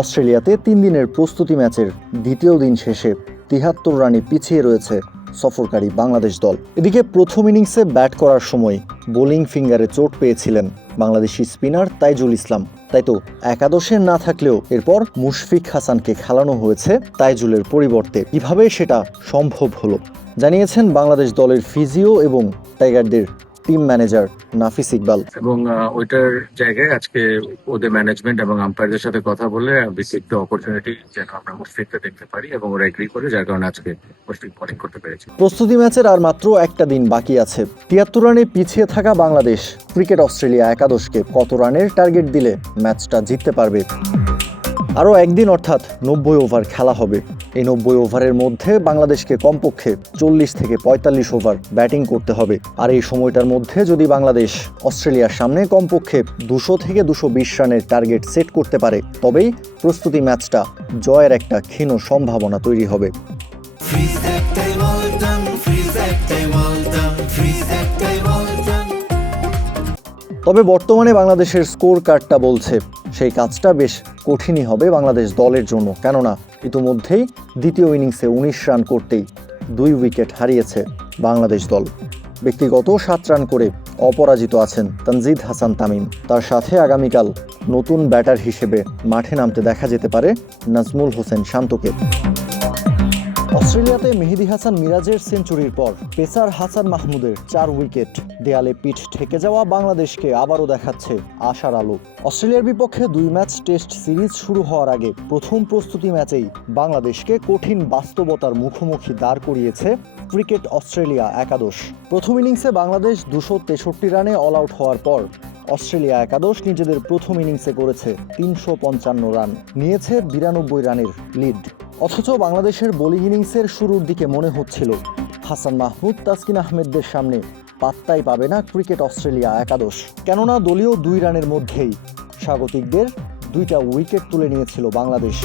অস্ট্রেলিয়াতে 3 দিনের প্রস্তুতি ম্যাচের দ্বিতীয় দিন শেষে ৭৩ রানে পিছিয়ে রয়েছে সফরকারী বাংলাদেশ দল। এদিকে প্রথম ইনিংসে ব্যাট করার সময় বোলিং ফিঙ্গারে চোট পেয়েছিলেন বাংলাদেশি স্পিনার তাইজুল ইসলাম। তাই তো একাদশে না থাকলেও এরপর মুশফিক হাসানকে খেলানো হয়েছে তাইজুলের পরিবর্তে। কিভাবে সেটা সম্ভব হলো জানিয়েছেন বাংলাদেশ দলের ফিজিও এবং টাইগারদের টিম ম্যানেজার নাফিস ইকবাল। এবং ওইটার জায়গায় আজকে ওদের ম্যানেজমেন্ট এবং আম্পায়ারদের সাথে কথা বলে বেসিক অপরচুনিটি যেন আমরা মুশফিককে দেখতে পারি এবং ওরা এগ্রি করে, যার কারণে আজকে মুশফিক বোলিং করতে পেরেছি। প্রস্তুতি ম্যাচের আর মাত্র একটা দিন বাকি আছে। ৭৩ রানে পিছিয়ে থাকা বাংলাদেশ ক্রিকেট অস্ট্রেলিয়া একাদশকে কত রানের টার্গেট দিলে ম্যাচটা জিততে পারবে? আরও একদিন অর্থাৎ ৯০ ওভার খেলা হবে। এই ৯০ ওভারের মধ্যে বাংলাদেশকে কমপক্ষে ৪০ থেকে ৪৫ ওভার ব্যাটিং করতে হবে। আর এই সময়টার মধ্যে যদি বাংলাদেশ অস্ট্রেলিয়ার সামনে কমপক্ষে ২০০ থেকে ২২০ রানের টার্গেট সেট করতে পারে, তবেই প্রস্তুতি ম্যাচটা জয়ের একটা ক্ষীণ সম্ভাবনা তৈরি হবে। তবে বর্তমানে বাংলাদেশের স্কোর কার্ডটা বলছে সেই কাজটা বেশ কঠিনই হবে বাংলাদেশ দলের জন্য, কেননা ইতিমধ্যেই দ্বিতীয় ইনিংসে ১৯ রান করতেই ২ উইকেট হারিয়েছে বাংলাদেশ দল। ব্যক্তিগত ৭ রান করে অপরাজিত আছেন তানজিদ হাসান তামিম। তার সাথে আগামীকাল নতুন ব্যাটার হিসেবে মাঠে নামতে দেখা যেতে পারে নাজমুল হোসেন শান্তকে। অস্ট্রেলিয়াতে মেহেদী হাসান মিরাজের সেঞ্চুরির পর পেসার হাসান মাহমুদের ৪ উইকেট দেয়ালে পিঠ ঠেকে যাওয়া বাংলাদেশকে আবারও দেখাচ্ছে আশার আলো। অস্ট্রেলিয়ার বিপক্ষে ২ ম্যাচ টেস্ট সিরিজ শুরু হওয়ার আগে প্রথম প্রস্তুতি ম্যাচেই বাংলাদেশকে কঠিন বাস্তবতার মুখোমুখি দাঁড় করিয়েছে ক্রিকেট অস্ট্রেলিয়া একাদশ। প্রথম ইনিংসে বাংলাদেশ ২৬৩ রানে অল আউট হওয়ার পর অস্ট্রেলিয়া একাদশ নিজেদের প্রথম ইনিংসে করেছে ৩৫৫ রান, নিয়েছে ৯২ রানের লিড। অথচ বাংলাদেশের বোলিং ইনিংসের শুরুর দিকে মনে হচ্ছিল হাসান মাহমুদ, তাসকিন আহমেদদের সামনে পাত্তাই পাবে না ক্রিকেট অস্ট্রেলিয়া একাদশ। কেননা দলীয় ২ রানের মধ্যেই স্বাগতিকদের ২টা উইকেট তুলে নিয়েছিল বাংলাদেশ।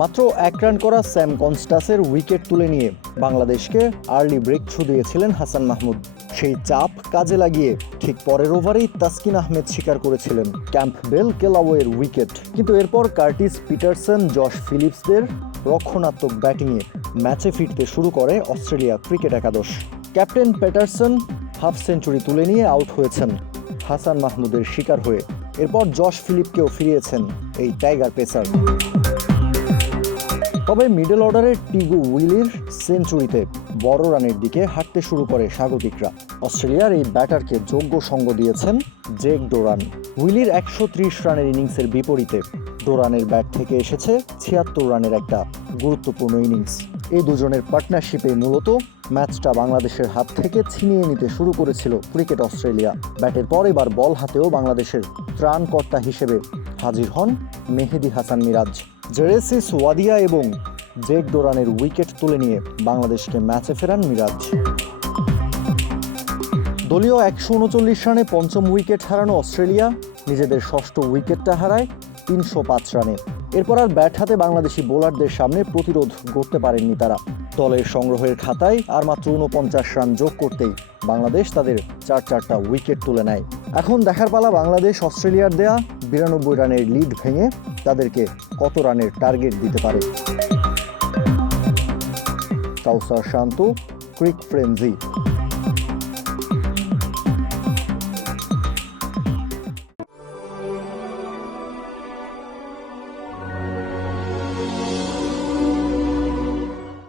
মাত্র ১ রান করা স্যাম কনস্টাসের উইকেট তুলে নিয়ে বাংলাদেশকে আর্লি ব্রেক থ্রু দিয়েছিলেন হাসান মাহমুদ। সেই চাপ কাজে লাগিয়ে ঠিক পরের ওভারেই তাসকিন আহমেদ শিকার করেছিলেন ক্যাম্পবেল কেলাওয়ের উইকেট। কিন্তু এরপর কার্টিস পিটারসন, জশ ফিলিপসদের রক্ষণাত্মক ব্যাটিংয়ে ম্যাচে ফিরতে শুরু করে অস্ট্রেলিয়া ক্রিকেট একাদশ। ক্যাপ্টেন পেটারসন হাফ সেঞ্চুরি তুলে নিয়ে আউট হয়েছেন হাসান মাহমুদের শিকার হয়ে। এরপর জশ ফিলিপকেও ফিরিয়েছেন এই টাইগার পেসার। তবে মিডল অর্ডারের টিগো উইলির সেঞ্চুরিতে বড় রানের দিকে হাঁটতে শুরু করে স্বাগতিকরা। অস্ট্রেলিয়ার এই ব্যাটারকে যোগ্য সঙ্গ দিয়েছেন জেক ডোরান। উইলির ১৩০ রানের ইনিংসের বিপরীতে ডোরানের ব্যাট থেকে এসেছে ৭৬ রানের একটা গুরুত্বপূর্ণ ইনিংস। এই দুজনের পার্টনারশিপে মূলত ম্যাচটা বাংলাদেশের হাত থেকে ছিনিয়ে নিতে শুরু করেছিল ক্রিকেট অস্ট্রেলিয়া। ব্যাটের পর এবার বল হাতেও বাংলাদেশের ত্রাণকর্তা হিসেবে হাজির হন মেহেদী হাসান মিরাজ। জেরেসিস ওয়াদিয়া এবং জেক ডোরানের উইকেট তুলে নিয়ে বাংলাদেশকে ম্যাচে ফেরান মিরাজ। দলীয় ১৩৯ রানে পঞ্চম উইকেট হারানো অস্ট্রেলিয়া নিজেদের ষষ্ঠ উইকেটটা হারায় ৩০৫ রানে। এরপর আর ব্যাট হাতে বাংলাদেশি বোলারদের সামনে প্রতিরোধ গড়তে পারেননি তারা। দলের সংগ্রহের খাতায় আর মাত্র ৪৯ রান যোগ করতেই বাংলাদেশ তাদের ৪টা উইকেট তুলে নেয়। এখন দেখার পালা বাংলাদেশ অস্ট্রেলিয়ার দেয়া ৯২ রানের লিড ভেঙে তাদেরকে কত রানের টার্গেট দিতে পারে। কাউসার শান্ত, ক্রিক ফ্রেঞ্জি।